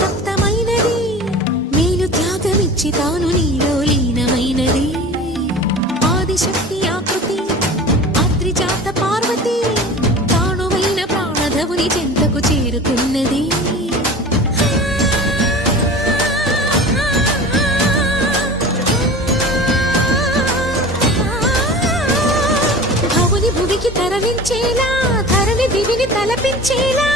తప్తమైనది మేలు త్యాగమిచ్చి తాను నీలో లీనమైనది ఆదిశక్తి ఆకృతి అత్రిజాత పార్వతి తానువైన ప్రాణధవుని చెంతకు చేరుకున్నది భువికి తరలించేలా ధరణి దివిని తలపించేలా